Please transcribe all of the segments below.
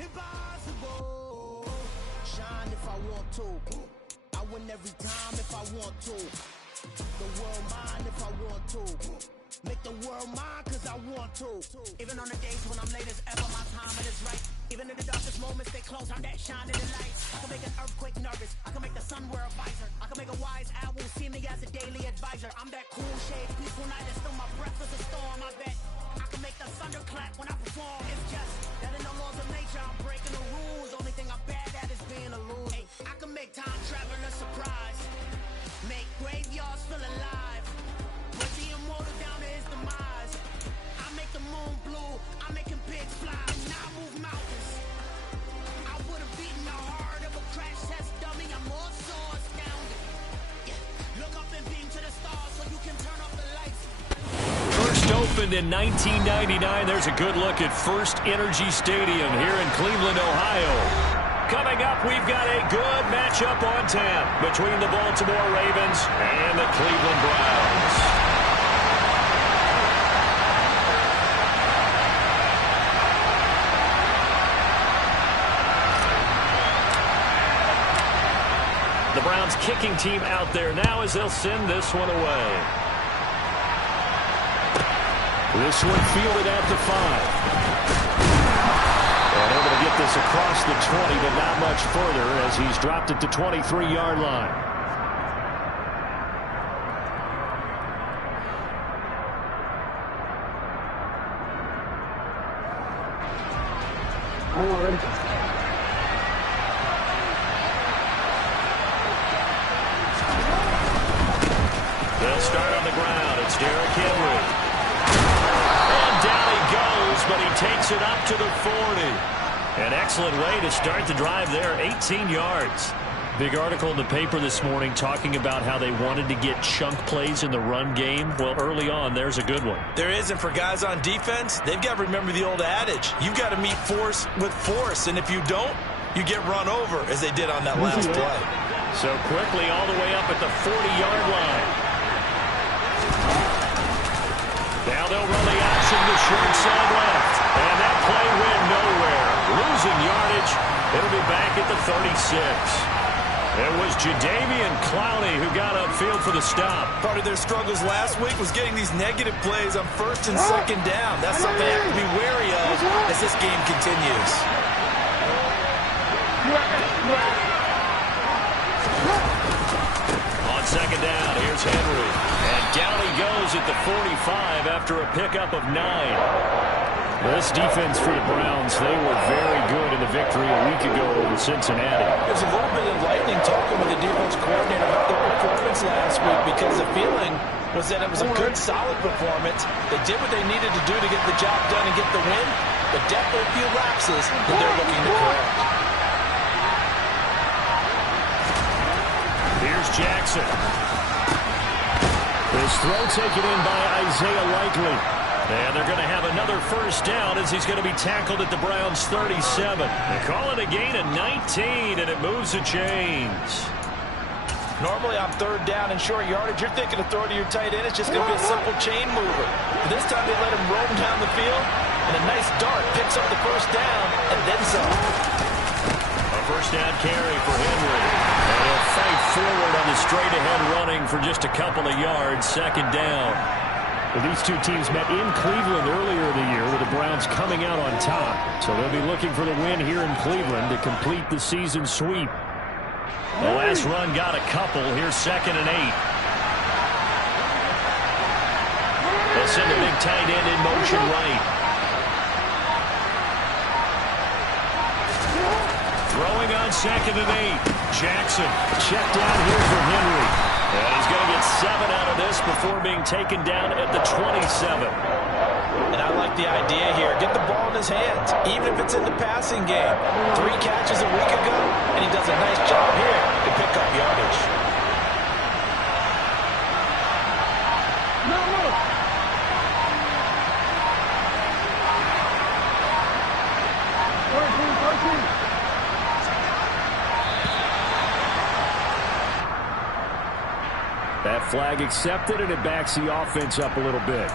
Impossible. Shine if I want to. I win every time if I want to. The world mine if I want to. Make the world mine cause I want to. Even on the days when I'm late as ever, my time it is right. Even in the darkest moments, stay close, I'm that shining the lights. I can make an earthquake nervous, I can make the sun wear a visor. I can make a wise owl see me as a daily advisor. I'm that cool shade, peaceful night, and still my breath is a storm, I bet. I can make the thunder clap when I perform. It's just that in the laws of nature, I'm breaking the rules. Only thing I'm bad at is being a loser. Hey, I can make time travel a surprise. Make graveyards feel alive. Put the immortal down to his demise. I make the moon blue. I'm making pigs fly. Now I move mountains. I would have beaten the heart of a crash test dummy. I'm more so astounded. Yeah. Look up and beam to the stars so you can turn off the lights. First opened in 1999. There's a good look at First Energy Stadium here in Cleveland, Ohio. Coming up, we've got a good matchup on tap between the Baltimore Ravens and the Cleveland Browns. The Browns kicking team out there now as they'll send this one away. This one fielded at the 5. And able to get this across the 20, but not much further as he's dropped it to 23-yard line. They'll start on the ground. It's Derrick Henry. But he takes it up to the 40. An excellent way to start the drive there, 18 yards. Big article in the paper this morning talking about how they wanted to get chunk plays in the run game. Well, early on, there's a good one. There is, and for guys on defense, they've got to remember the old adage. You've got to meet force with force, and if you don't, you get run over, as they did on that last play. So quickly all the way up at the 40-yard line. Now they'll run the option to short side left. And that play went nowhere. Losing yardage. It'll be back at the 36. It was Jadeveon Clowney who got upfield for the stop. Part of their struggles last week was getting these negative plays on first and second down. That's something they have to be wary of as this game continues. On second down, here's Henry. And down he goes at the 45 after a pickup of 9. This defense for the Browns, they were very good in the victory a week ago over Cincinnati. It was a little bit enlightening talking with the defense coordinator about their performance last week because the feeling was that it was a good, solid performance. They did what they needed to do to get the job done and get the win, but definitely a few lapses that they're looking to correct. Here's Jackson. This throw taken in by Isaiah Likely. And they're going to have another first down as he's going to be tackled at the Browns' 37. They call it a gain of 19, and it moves the chains. Normally on third down and short yardage, you're thinking of throwing to your tight end. It's just going to be a simple chain mover. But this time they let him roam down the field, and a nice dart picks up the first down, and then some. A first down carry for Henry. And he'll fight forward on the straight-ahead running for just a couple of yards. Second down. Well, these two teams met in Cleveland earlier in the year with the Browns coming out on top. So they'll be looking for the win here in Cleveland to complete the season sweep. The last run got a couple. Here's 2nd and 8. They'll send a big tight end in motion right. Throwing on 2nd and 8. Jackson checked down here for Henry. And he's going to get 7 out of this before being taken down at the 27. And I like the idea here. Get the ball in his hands, even if it's in the passing game. 3 catches a week ago, and he does a nice job here to pick up yardage. That flag accepted, and it backs the offense up a little bit.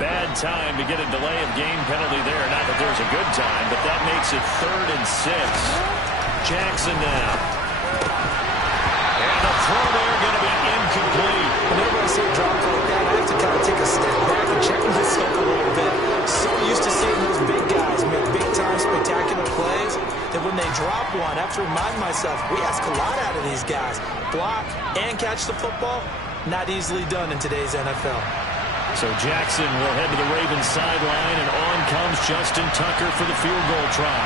Bad time to get a delay of game penalty there. Not that there's a good time, but that makes it 3rd and 6. Jackson now. And the throw there going to be incomplete. Whenever I see a drop like that, I have to kind of take a step back and check myself a little bit. So used to seeing those big guys make big-time, spectacular plays that when they drop one, I have to remind myself, we ask a lot out of these guys. Block and catch the football, not easily done in today's NFL. So Jackson will head to the Ravens sideline, and on comes Justin Tucker for the field goal try.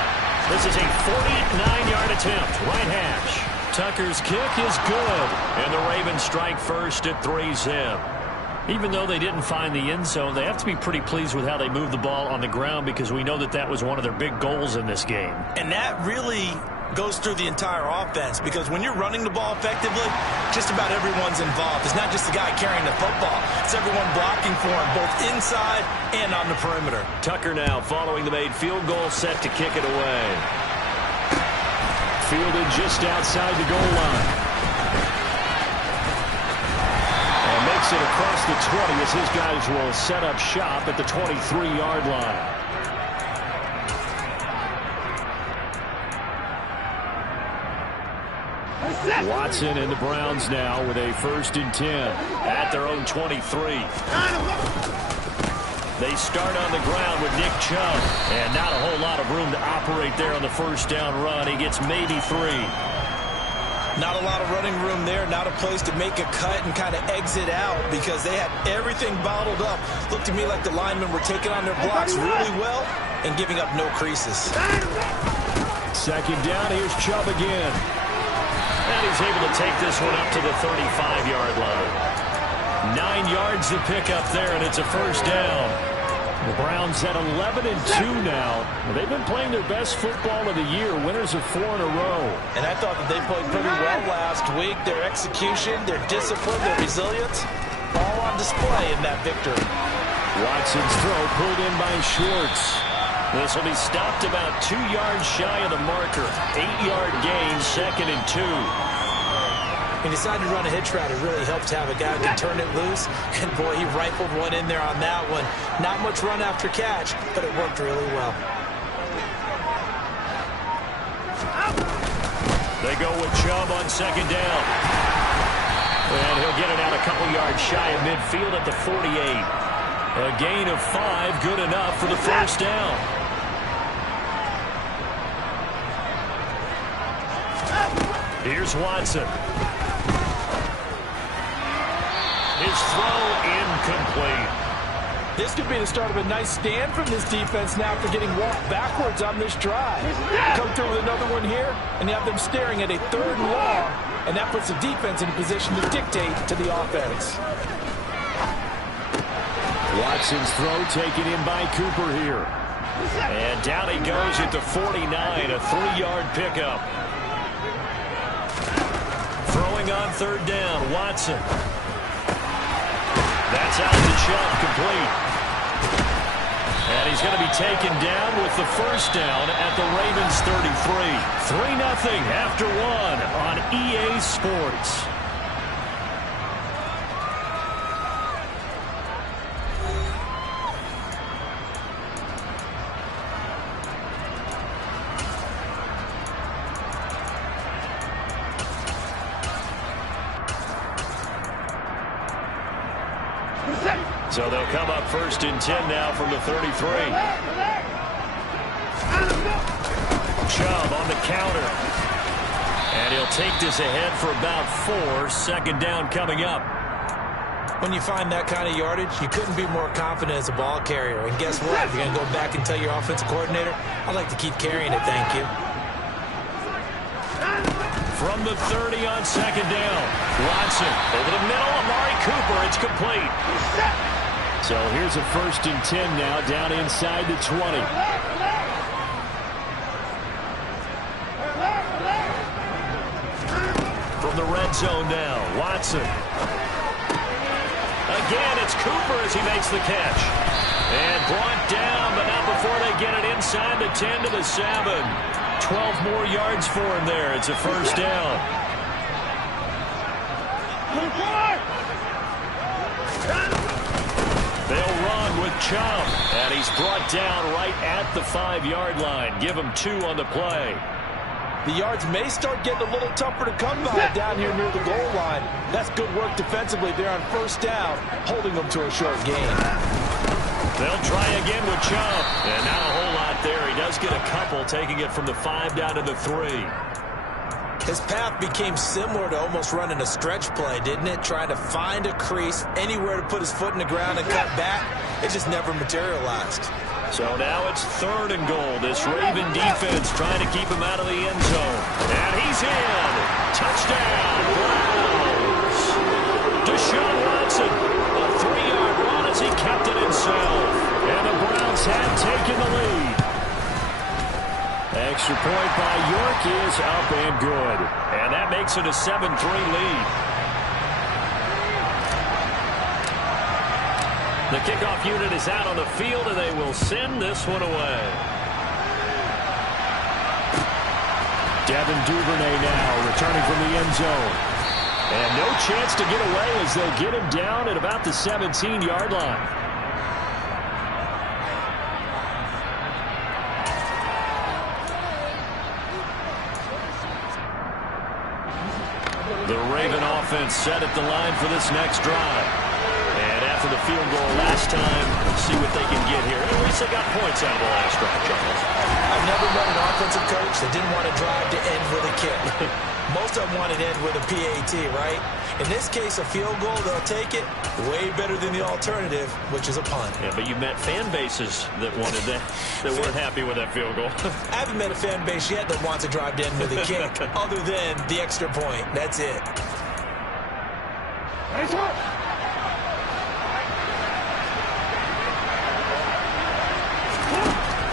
This is a 49-yard attempt, right hash. Tucker's kick is good, and the Ravens strike first at 3's him. Even though they didn't find the end zone, they have to be pretty pleased with how they moved the ball on the ground because we know that that was one of their big goals in this game. And that really goes through the entire offense because when you're running the ball effectively, just about everyone's involved. It's not just the guy carrying the football. It's everyone blocking for him, both inside and on the perimeter. Tucker now following the made field goal, set to kick it away. Fielded just outside the goal line. And makes it across the 20 as his guys will set up shop at the 23-yard line. Watson and the Browns now with a 1st and 10 at their own 23. They start on the ground with Nick Chubb, and not a whole lot of room to operate there on the 1st down run. He gets maybe 3. Not a lot of running room there, not a place to make a cut and kind of exit out because they had everything bottled up. Looked to me like the linemen were taking on their blocks really well and giving up no creases. 2nd down, here's Chubb again. And he's able to take this one up to the 35-yard line. 9 yards to pick up there, and it's a 1st down. The Browns at 11-2 now. They've been playing their best football of the year. Winners of 4 in a row. And I thought that they played pretty well last week. Their execution, their discipline, their resilience, all on display in that victory. Watson's throw pulled in by Schwartz. This will be stopped about 2 yards shy of the marker. 8-yard gain, 2nd and 2. He decided to run a hitch route. It really helped to have a guy who can turn it loose. And, boy, he rifled one in there on that one. Not much run after catch, but it worked really well. They go with Chubb on 2nd down. And he'll get it out a couple yards shy of midfield at the 48. A gain of 5, good enough for the 1st down. Here's Watson. His throw incomplete. This could be the start of a nice stand from this defense now after getting walked backwards on this drive. Come through with another one here, and you have them staring at a 3rd and long, and that puts the defense in a position to dictate to the offense. Watson's throw taken in by Cooper here. And down he goes at the 49, a 3-yard pickup. Throwing on 3rd down, Watson. That's out to Chubb, complete. And he's going to be taken down with the 1st down at the Ravens 33. 3-0 after 1 on EA Sports. So they'll come up 1st and 10 now from the 33. Chubb on the counter. And he'll take this ahead for about 4. 2nd down coming up. When you find that kind of yardage, you couldn't be more confident as a ball carrier. And guess what? You're going to go back and tell your offensive coordinator, I'd like to keep carrying it, thank you. From the 30 on 2nd down. Watson over the middle. Amari Cooper. It's complete. So here's a 1st and 10 now down inside the 20. From the red zone now. Watson. Again, it's Cooper as he makes the catch. And brought down, but not before they get it inside the 10 to the 7. 12 more yards for him there. It's a 1st down. They'll run with Chubb. And he's brought down right at the 5-yard line. Give him 2 on the play. The yards may start getting a little tougher to come by down here near the goal line. That's good work defensively there on first down, holding them to a short gain. They'll try again with Chubb. And not a whole lot there. He does get a couple, taking it from the 5 down to the 3. His path became similar to almost running a stretch play, didn't it? Trying to find a crease, anywhere to put his foot in the ground and cut back. It just never materialized. So now it's 3rd and goal. This Raven defense trying to keep him out of the end zone. And he's in. Touchdown, Browns. Deshaun Watson, a 3-yard run as he kept it himself. And the Browns have taken the lead. Extra point by York is up and good. And that makes it a 7-3 lead. The kickoff unit is out on the field, and they will send this one away. Devin Duvernay now returning from the end zone. And no chance to get away as they'll get him down at about the 17-yard line. The Raven offense set at the line for this next drive. And after the field goal last time, see what they can get here. At least they got points out of the last drive, Charles. I've never met an offensive coach that didn't want to drive to end with a kick. Most of them wanted to end with a PAT, right? In this case, a field goal, they'll take it. Way better than the alternative, which is a punt. Yeah, but you met fan bases that wanted that, that weren't happy with that field goal. I haven't met a fan base yet that wants to drive to end with a kick, other than the extra point. That's it.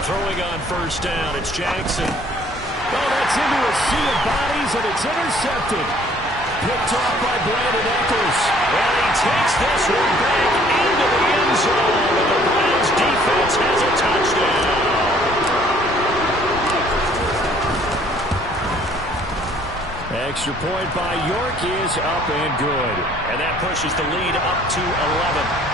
Throwing on first down, it's Jackson. Oh, that's into a sea of bodies, and it's intercepted. Picked off by Brandon Echols. And he takes this one back into the end zone. And the Browns defense has a touchdown. Extra point by York is up and good. And that pushes the lead up to 11.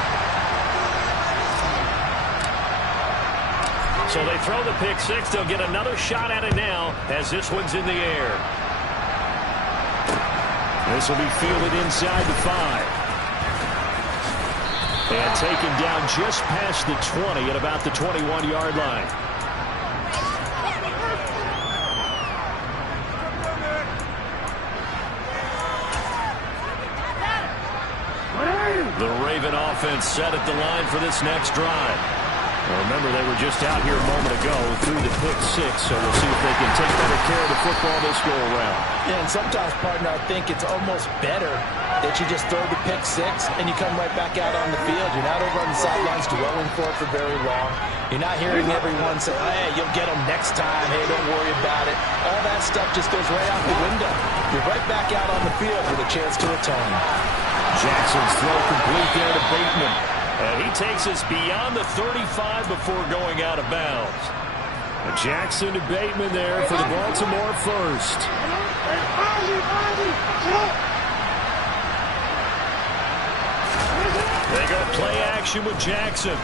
So they throw the pick six. They'll get another shot at it now as this one's in the air. This will be fielded inside the 5. And taken down just past the 20 at about the 21-yard line. The Raven offense set at the line for this next drive. Well, remember, they were just out here a moment ago through the pick six, so we'll see if they can take better care of the football this go-around. Yeah, and sometimes, partner, I think it's almost better that you just throw the pick six and you come right back out on the field. You're not over on the sidelines dwelling for it for very long. You're not hearing everyone say, hey, you'll get them next time. Hey, don't worry about it. All that stuff just goes right out the window. You're right back out on the field with a chance to atone. Jackson's throw complete there to Bateman. And he takes us beyond the 35 before going out of bounds. Jackson to Bateman there for the Baltimore first. They go play action with Jackson.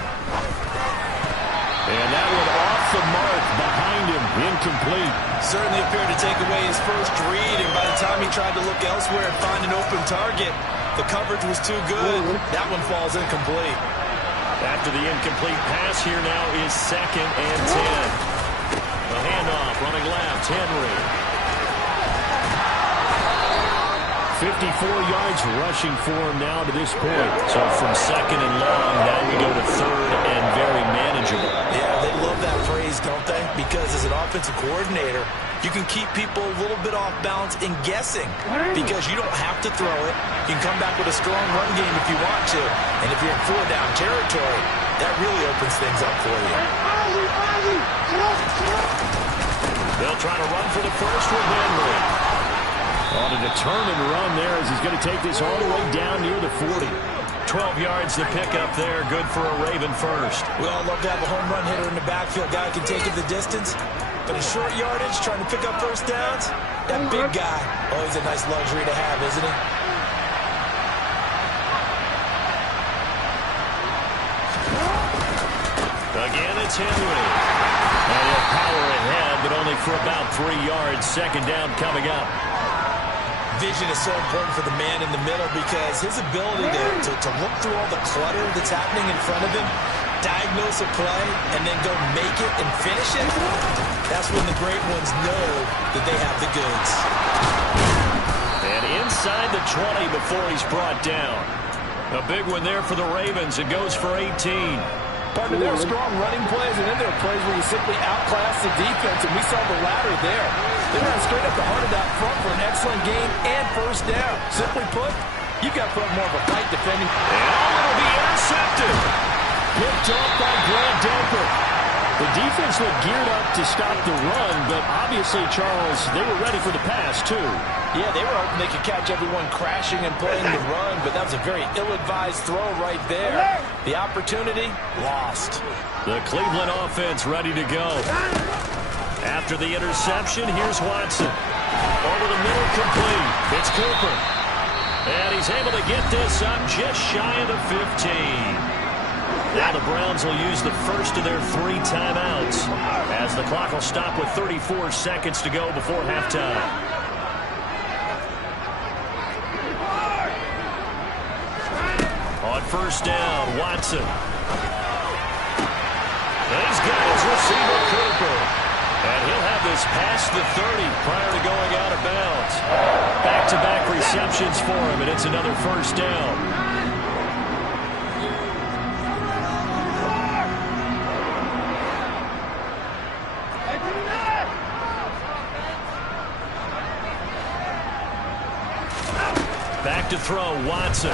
And that one off the mark behind him, incomplete. Certainly appeared to take away his first read, and by the time he tried to look elsewhere and find an open target, the coverage was too good. That one falls incomplete. After the incomplete pass, here now is 2nd and 10. The handoff, running left, Henry. 54 yards rushing for him now to this point. So from 2nd and long, now we go to 3rd and very manageable. Yeah, they love that phrase, don't they? Because as an offensive coordinator, you can keep people a little bit off balance in guessing because you don't have to throw it. You can come back with a strong run game if you want to. And if you're in 4-down territory, that really opens things up for you. They'll try to run for the first with Henry. On a determined run there as he's going to take this all the way down near the 40. 12 yards to pick up there. Good for a Raven first. We all love to have a home run hitter in the backfield. Guy can take it the distance. But in short yardage, trying to pick up first downs, that big guy, always a nice luxury to have, isn't it? Again, it's Henry. And he'll power ahead, but only for about 3 yards. Second down coming up. Vision is so important for the man in the middle because his ability to look through all the clutter that's happening in front of him, diagnose a play, and then go make it and finish it, that's when the great ones know that they have the goods. And inside the 20 before he's brought down. A big one there for the Ravens. It goes for 18. Partner, there are strong running plays, and then there are plays where you simply outclass the defense, and we saw the latter there. They ran straight up the heart of that front for an excellent game and first down. Simply put, you've got to put more of a fight defending. And it'll be intercepted. Picked off by Grant Delpit. The defense looked geared up to stop the run, but obviously, Charles, they were ready for the pass, too. Yeah, they were hoping they could catch everyone crashing and playing the run, but that was a very ill-advised throw right there. The opportunity, lost. The Cleveland offense ready to go. After the interception, here's Watson. Over the middle, complete. It's Cooper. And he's able to get this up just shy of the 15. Now the Browns will use the first of their 3 timeouts as the clock will stop with 34 seconds to go before halftime. On first down, Watson. He's got his receiver, Cooper. And he'll have this past the 30 prior to going out of bounds. Back-to-back receptions for him, and it's another first down. Back to throw, Watson.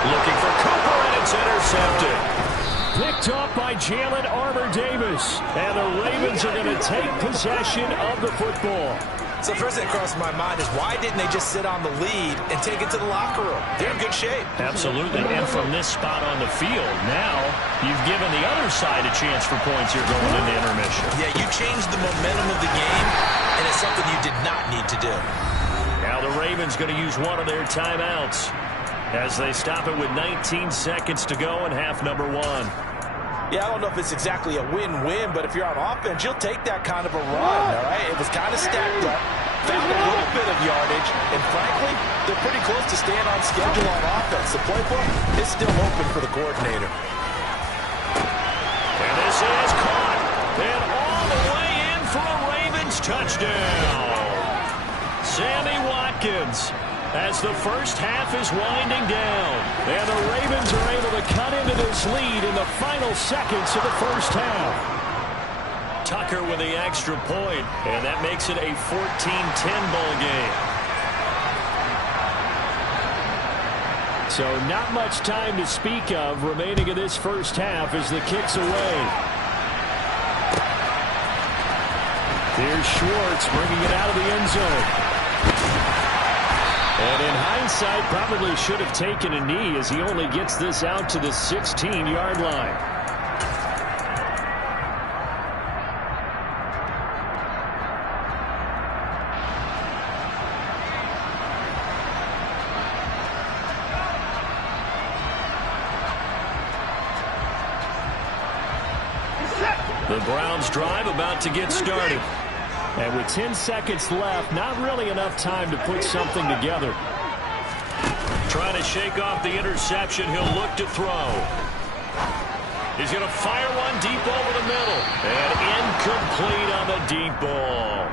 Looking for Cooper, and it's intercepted. Picked off by Jalen Armour-Davis. And the Ravens are going to take possession of the football. So first thing that crossed my mind is why didn't they just sit on the lead and take it to the locker room? They're in good shape. Absolutely, and from this spot on the field, now you've given the other side a chance for points here going into intermission. Yeah, you changed the momentum of the game, and it's something you did not need to do. Now the Ravens going to use one of their timeouts as they stop it with 19 seconds to go in half number 1. Yeah, I don't know if it's exactly a win-win, but if you're on offense, you'll take that kind of a run, all right? It was kind of stacked up, found a little bit of yardage, and frankly, they're pretty close to staying on schedule on offense. The playbook is still open for the coordinator. And this is caught, and all the way in for a Ravens touchdown. Sammy Watkins, as the first half is winding down. And the Ravens are able to cut into this lead in the final seconds of the first half. Tucker with the extra point, and that makes it a 14-10 ball game. So not much time to speak of remaining in this first half as the kick's away. Here's Schwartz bringing it out of the end zone. And in hindsight, probably should have taken a knee as he only gets this out to the 16-yard line. The Browns drive about to get started. And with 10 seconds left, not really enough time to put something together. Trying to shake off the interception. He'll look to throw. He's going to fire one deep over the middle. And incomplete on the deep ball.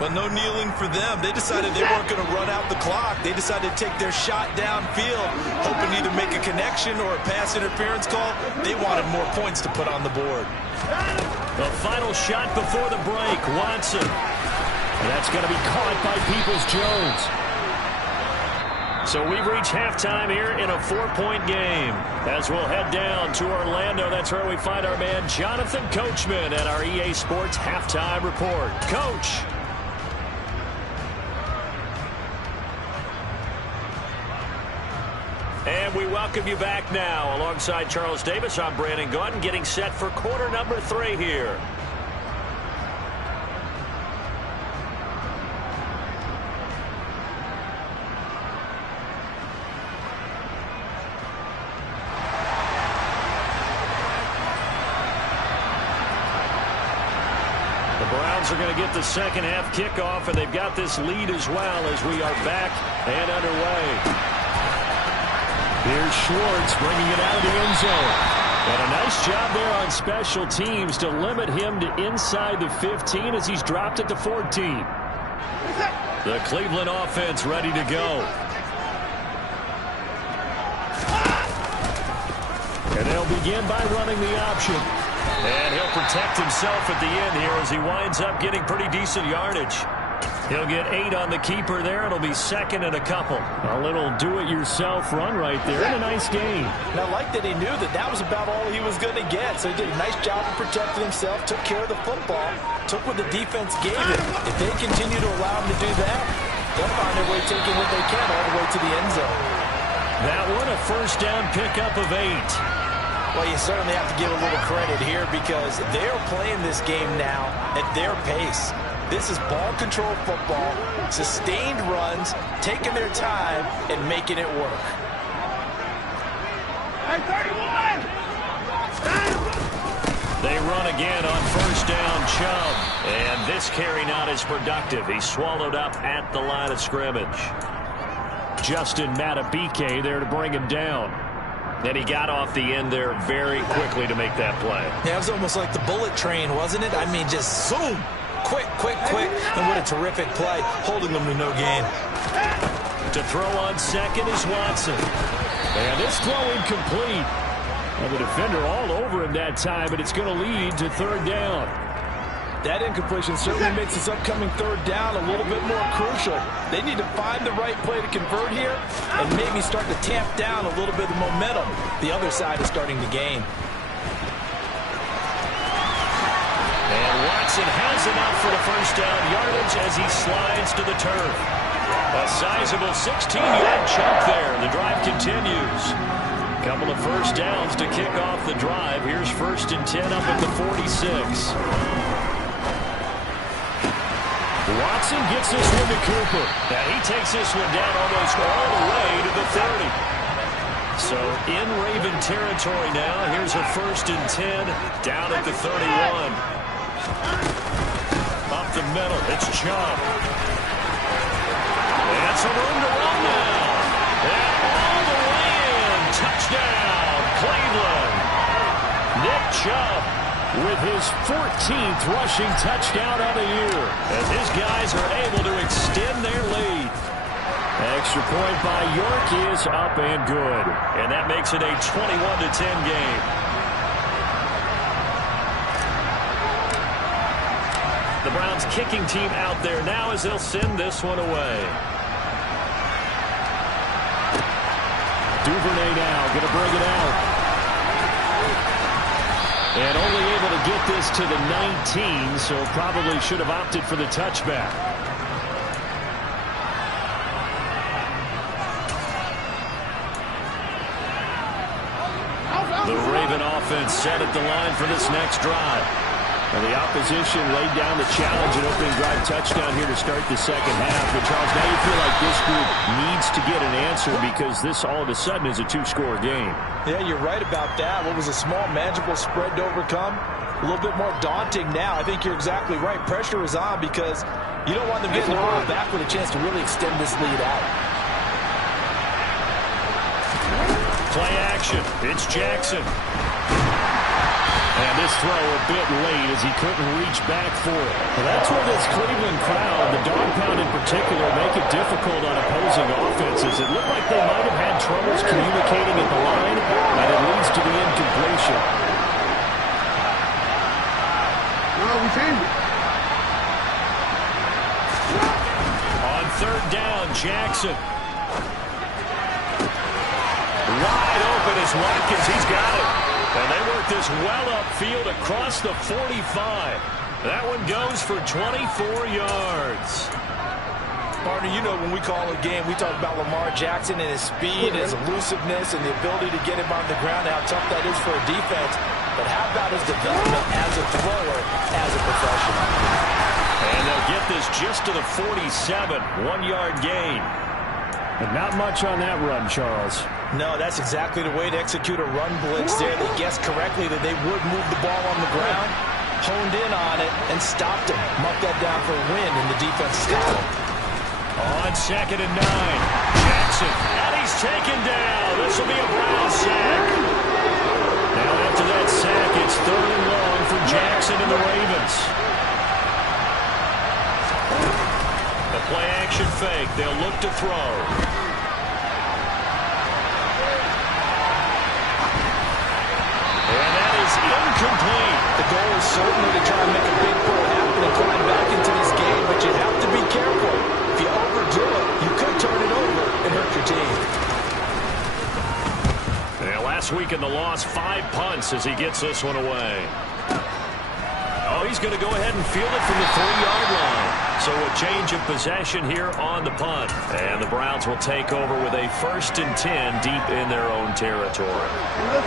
But no kneeling for them. They decided they weren't going to run out the clock. They decided to take their shot downfield, hoping to either make a connection or a pass interference call. They wanted more points to put on the board. The final shot before the break, Watson. And that's going to be caught by Peoples-Jones. So we've reached halftime here in a 4-point game. As we'll head down to Orlando, that's where we find our man Jonathan Coachman at our EA Sports Halftime Report. Coach. And we welcome you back now. Alongside Charles Davis, I'm Brandon Gaudin, getting set for quarter number 3 here. Browns are going to get the second half kickoff, and they've got this lead as well as we are back and underway. Here's Schwartz bringing it out of the end zone. And a nice job there on special teams to limit him to inside the 15 as he's dropped at the 14. The Cleveland offense ready to go. And they'll begin by running the option. And he'll protect himself at the end here as he winds up getting pretty decent yardage. He'll get 8 on the keeper there. It'll be second and a couple. A little do-it-yourself run right there and a nice gain. And I like that he knew that that was about all he was going to get. So he did a nice job of protecting himself, took care of the football, took what the defense gave him. If they continue to allow him to do that, they'll find their way taking what they can all the way to the end zone. That one a first down pickup of 8. Well, you certainly have to give a little credit here because they're playing this game now at their pace. This is ball control football, sustained runs, taking their time, and making it work. They run again on first down, Chubb. And this carry not as productive. He's swallowed up at the line of scrimmage. Justin Matabike there to bring him down. And he got off the end there very quickly to make that play. Yeah, it was almost like the bullet train, wasn't it? I mean, just zoom. Quick, quick, quick. And what a terrific play, holding them to no gain. To throw on second is Watson. And this throw incomplete. And the defender all over him that time, but it's going to lead to third down. That incompletion certainly makes this upcoming third down a little bit more crucial. They need to find the right play to convert here and maybe start to tamp down a little bit of momentum. The other side is starting to gain. And Watson has enough for the first down yardage as he slides to the turf. A sizable 16-yard chunk there. The drive continues. A couple of first downs to kick off the drive. Here's first and 10 up at the 46. Watson gets this one to Cooper. And he takes this one down almost all the way to the 30. So in Raven territory now. Here's a first and 10 down at the 31. Up the middle, it's Chubb. And some room to run now. And all the way in. Touchdown, Cleveland. Nick Chubb with his 14th rushing touchdown of the year. As his guys are able to extend their lead. Extra point by York is up and good. And that makes it a 21-10 game. The Browns kicking team out there now as they'll send this one away. Duvernay now going to bring it out. And only able to get this to the 19, so probably should have opted for the touchback. The Raven offense set at the line for this next drive. And the opposition laid down the challenge and opening drive touchdown here to start the second half. But, Charles, now you feel like this group needs to get an answer because this all of a sudden is a two-score game. Yeah, you're right about that. What was a small, manageable spread to overcome, a little bit more daunting now. I think you're exactly right. Pressure is on because you don't want them getting the ball back with a chance to really extend this lead out. Play action. It's Jackson. And this throw a bit late as he couldn't reach back for it. Well, that's where this Cleveland crowd, the dog pound in particular, make it difficult on opposing offenses. It looked like they might have had troubles communicating at the line, and it leads to the incompletion. On third down, Jackson. Wide open is Watkins. He's got it. And they work this well upfield across the 45. That one goes for 24 yards. Partner, you know when we call a game, we talk about Lamar Jackson and his speed, his elusiveness, and the ability to get him on the ground, how tough that is for a defense. But how about his development as a thrower, as a professional? And they'll get this just to the 47, 1-yard gain. And not much on that run, Charles. No, that's exactly the way to execute a run blitz there. They guessed correctly that they would move the ball on the ground. honed in on it and stopped him. Mark that down for a win in the defense's column. On 2nd and 9, Jackson, and he's taken down. This will be a Brown sack. Now after that sack, it's 3rd and long for Jackson and the Ravens. The play-action fake. They'll look to throw. And that is incomplete. The goal is certainly to try and make a big play happen and climb back into this game, but you have to be careful. If you overdo it, you could turn it over and hurt your team. And last week in the loss, 5 punts as he gets this one away. Oh, he's going to go ahead and field it from the 3-yard line. So a change of possession here on the punt. And the Browns will take over with a 1st and 10 deep in their own territory.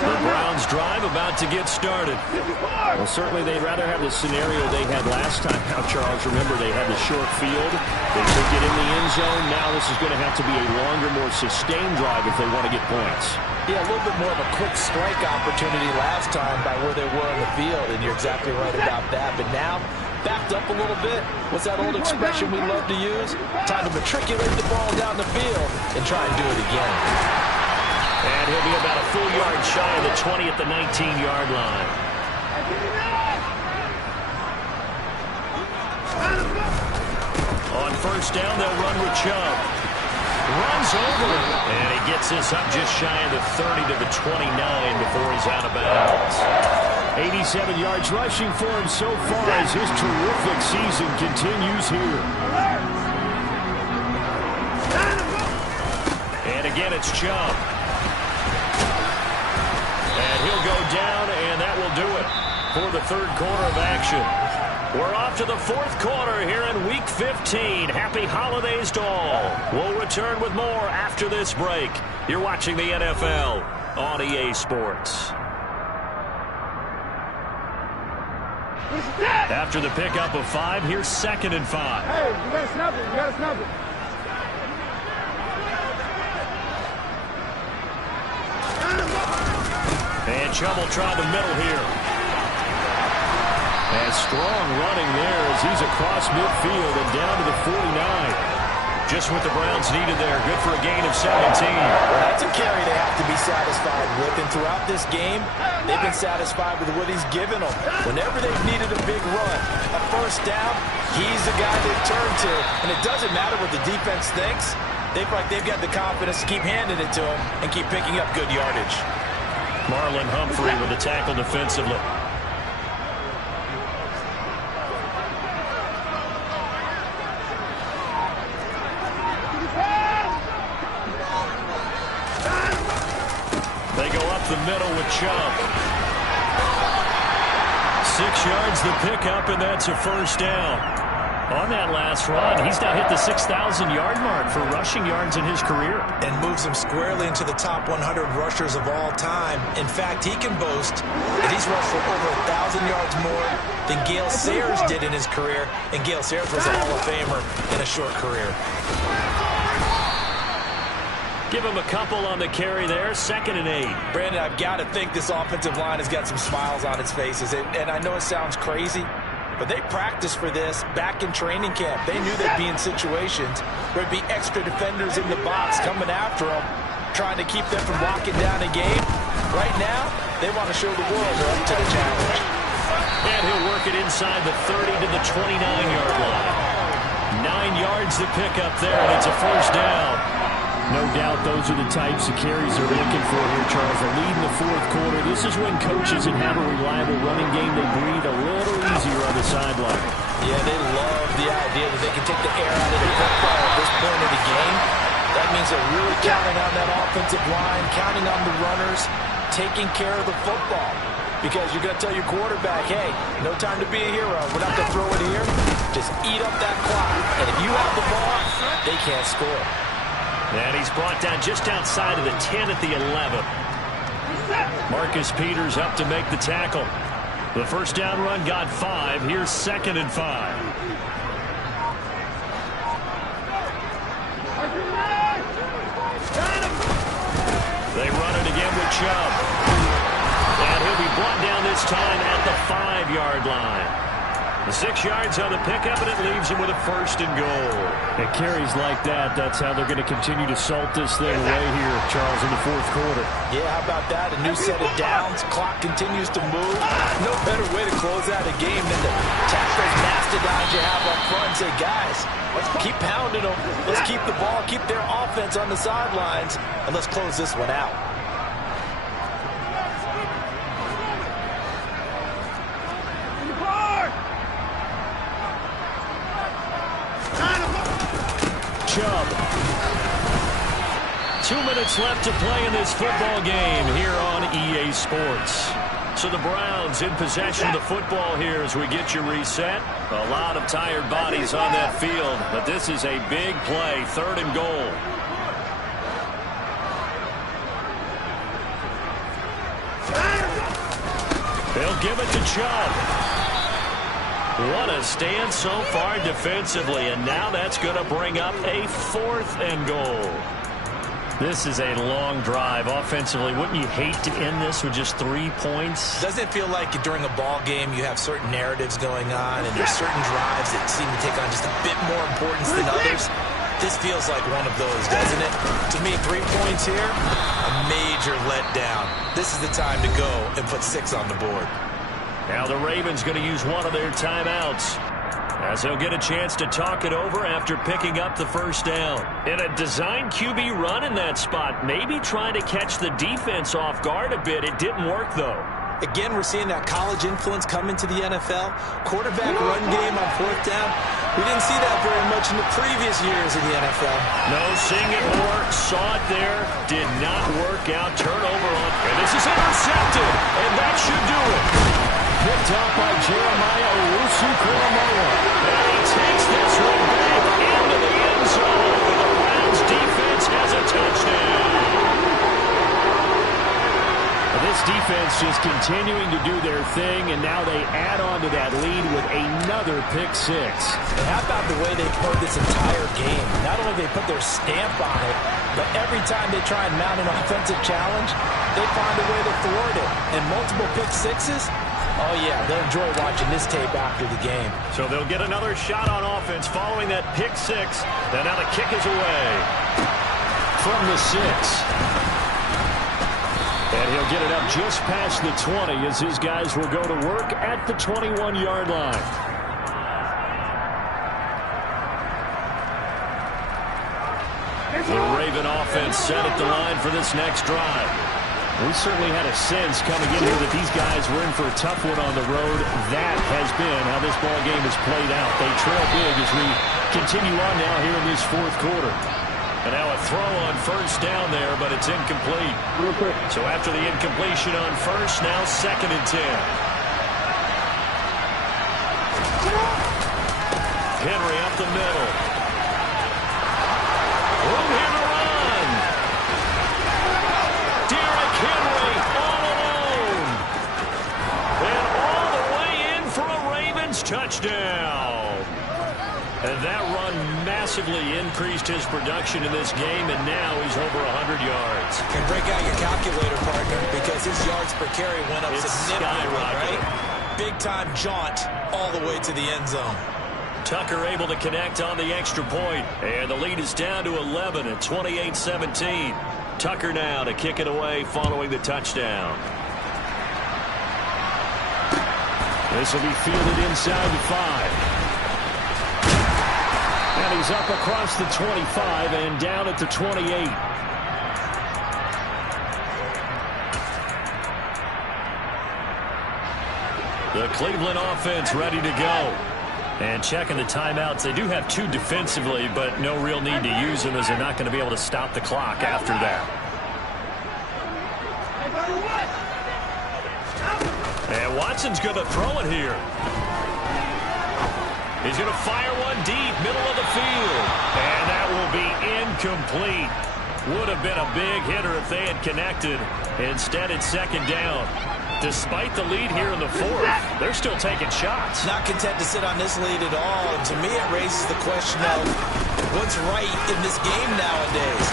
The Browns drive about to get started. Well, certainly they'd rather have the scenario they had last time. Now, Charles, remember they had the short field. They took it in the end zone. Now this is going to have to be a longer, more sustained drive if they want to get points. Yeah, a little bit more of a quick strike opportunity last time by where they were on the field, and you're exactly right about that. But now, backed up a little bit. What's that old expression we love to use? Time to matriculate the ball down the field and try and do it again. And he'll be about a full yard shy of the 20 at the 19-yard line. On 1st down, they'll run with Chubb. Runs over, and he gets this up just shy of the 30 to the 29 before he's out of bounds. 87 yards rushing for him so far as his terrific season continues here. And again, it's Chubb. And he'll go down, and that will do it for the 3rd quarter of action. We're off to the 4th quarter here in Week 15. Happy holidays to all. We'll return with more after this break. You're watching the NFL on EA Sports. After the pickup of 5, here's 2nd and 5. Hey, you gotta snap it. You gotta snap it. And Chubb will try the middle here. And strong running there as he's across midfield and down to the 49. Just what the Browns needed there. Good for a gain of 17. Well, that's a carry they have to be satisfied with. And throughout this game, they've been satisfied with what he's given them. Whenever they've needed a big run, a 1st down, he's the guy they've turned to. And it doesn't matter what the defense thinks. They feel like they've got the confidence to keep handing it to him and keep picking up good yardage. Marlon Humphrey with the tackle defensively. They go up the middle with Chubb. 6 yards the pickup, and that's a 1st down. On that last run, he's now hit the 6,000-yard mark for rushing yards in his career. And moves him squarely into the top 100 rushers of all time. In fact, he can boast that he's rushed for over 1,000 yards more than Gale Sayers did in his career. And Gale Sayers was a Hall of Famer in a short career. Give him a couple on the carry there. 2nd and 8. Brandon, I've got to think this offensive line has got some smiles on its faces. And I know it sounds crazy, but they practiced for this back in training camp. They knew they'd be in situations where there'd be extra defenders in the box coming after them, trying to keep them from locking down a game. Right now, they want to show the world they're up to the challenge. And he'll work it inside the 30 to the 29-yard line. 9 yards to pick up there, and it's a 1st down. No doubt those are the types of carries they're looking for here, Charles. A lead in the 4th quarter. This is when coaches that have a reliable running game, they breathe a little easier on the sideline. Yeah, they love the idea that they can take the air out of the football at this point of the game. That means they're really counting on that offensive line, counting on the runners, taking care of the football. Because you're going to tell your quarterback, hey, no time to be a hero. We're not going to throw it here. Just eat up that clock. And if you have the ball, they can't score. And he's brought down just outside of the 10 at the 11. Marcus Peters up to make the tackle. The 1st down run got 5. Here's 2nd and 5. They run it again with Chubb. And he'll be brought down this time at the 5-yard line. The 6 yards on the pickup, and it leaves him with a 1st and goal. It carries like that. That's how they're going to continue to salt this thing away here, Charles, in the 4th quarter. Yeah, how about that? A new set of downs. Clock continues to move. No better way to close out a game than to tap those mastodons you have up front and say, guys, let's keep pounding them. Let's keep the ball, keep their offense on the sidelines, and let's close this one out. Chubb. 2 minutes left to play in this football game here on EA Sports. So the Browns in possession of the football here as we get you reset. A lot of tired bodies on that field, but this is a big play, 3rd and goal. They'll give it to Chubb. What a stand so far defensively, and now that's going to bring up a 4th and goal. This is a long drive offensively. Wouldn't you hate to end this with just 3 points? Doesn't it feel like during a ball game you have certain narratives going on and there's certain drives that seem to take on just a bit more importance than others? This feels like one of those, doesn't it? To me, 3 points here, a major letdown. This is the time to go and put 6 on the board. Now the Ravens going to use one of their timeouts as they'll get a chance to talk it over after picking up the 1st down. In a design QB run in that spot, maybe trying to catch the defense off guard a bit. It didn't work, though. Again, we're seeing that college influence come into the NFL. Quarterback run game on 4th down. We didn't see that very much in the previous years in the NFL. No, seeing it more, saw it there, did not work out. Turnover on, and this is intercepted, and that should do it. Picked up by Jeremiah Owusu-Koramoah. And he takes this one back into the end zone. The Browns defense has a touchdown. This defense just continuing to do their thing, and now they add on to that lead with another pick 6. And how about the way they played this entire game? Not only they put their stamp on it, but every time they try and mount an offensive challenge, they find a way to thwart it. And multiple pick 6s, oh yeah, they'll enjoy watching this tape after the game. So they'll get another shot on offense following that pick 6. And now the kick is away from the 6. And he'll get it up just past the 20 as his guys will go to work at the 21-yard line. The Raven offense set at the line for this next drive. We certainly had a sense coming in here that these guys were in for a tough one on the road. That has been how this ball game has played out. They trail big as we continue on now here in this 4th quarter. And now a throw on 1st down there, but it's incomplete. So after the incompletion on 1st, now 2nd and 10. Henry up the middle. Room here to run. Derrick Henry all alone. And all the way in for a Ravens touchdown. And that run massively increased his production in this game, and now he's over 100 yards. And break out your calculator, partner, because his yards per carry went up significantly, right? Big-time jaunt all the way to the end zone. Tucker able to connect on the extra point, and the lead is down to 11 at 28-17. Tucker now to kick it away following the touchdown. This will be fielded inside the 5. And he's up across the 25 and down at the 28. The Cleveland offense ready to go. And checking the timeouts. They do have 2 defensively, but no real need to use them as they're not going to be able to stop the clock after that. And Watson's going to throw it here. He's going to fire one deep, middle of the field. And that will be incomplete. Would have been a big hitter if they had connected. Instead, it's 2nd down. Despite the lead here in the 4th, they're still taking shots. Not content to sit on this lead at all. And to me, it raises the question of what's right in this game nowadays.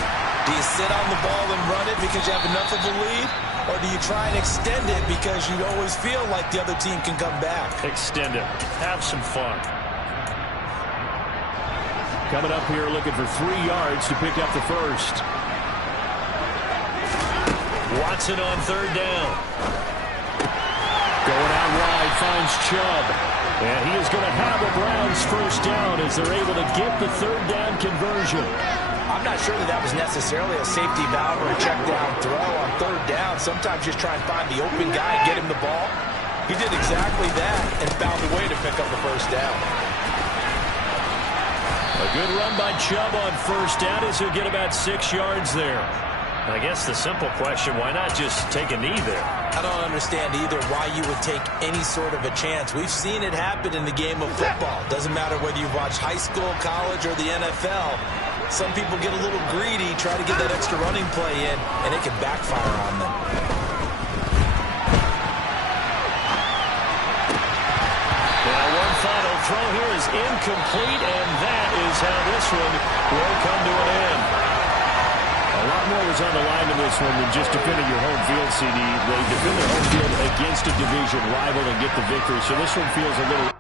Do you sit on the ball and run it because you have enough of a lead? Or do you try and extend it because you always feel like the other team can come back? Extend it. Have some fun. Coming up here looking for 3 yards to pick up the first. Watson on third down. Going out wide, finds Chubb. And he is going to have a Browns first down as they're able to get the third down conversion. I'm not sure that was necessarily a safety valve or a check down throw on third down. Sometimes just try and find the open guy and get him the ball. He did exactly that and found a way to pick up the first down. A good run by Chubb on first down as he'll get about 6 yards there. I guess the simple question, why not just take a knee there? I don't understand either why you would take any sort of a chance. We've seen it happen in the game of football. Doesn't matter whether you watch high school, college, or the NFL. Some people get a little greedy, try to get that extra running play in, and it can backfire on them. Now one final throw here is incomplete, and that is how this one will come to an end. A lot more was on the line in this one than just defending your home field, CD. They defend their home field against a division rival and get the victory, so this one feels a little...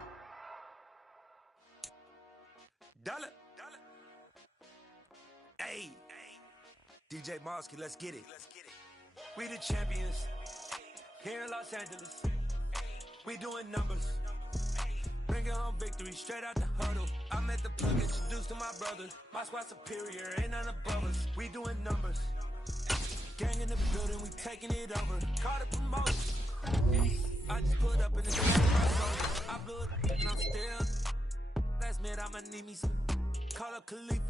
Hey, DJ Mosky, let's get it. We the champions here in Los Angeles. We doing numbers. Bringing home victory straight out the huddle. I met the plug, introduced to my brothers. My squad superior, ain't none above us. We doing numbers. Gang in the building, we taking it over. Call the promotion. I just put up in the game of my soul. I blew it and I'm still. Last minute, I'ma need me some. Call up Khalifa.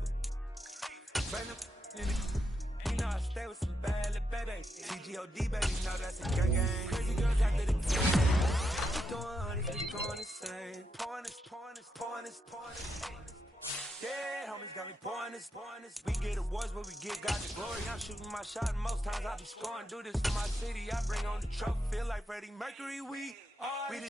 Random in it. You know I stay with some bad little baby. TGOD baby, know that's a gang gang. Crazy girls after the game. Doing honey, we going insane. Pouring this. Yeah, homies got me pouring this. We get awards, but we give God the glory. I'm shooting my shot, and most times I be scoring. Do this for my city, I bring on the trophy. Feel like Freddie Mercury, we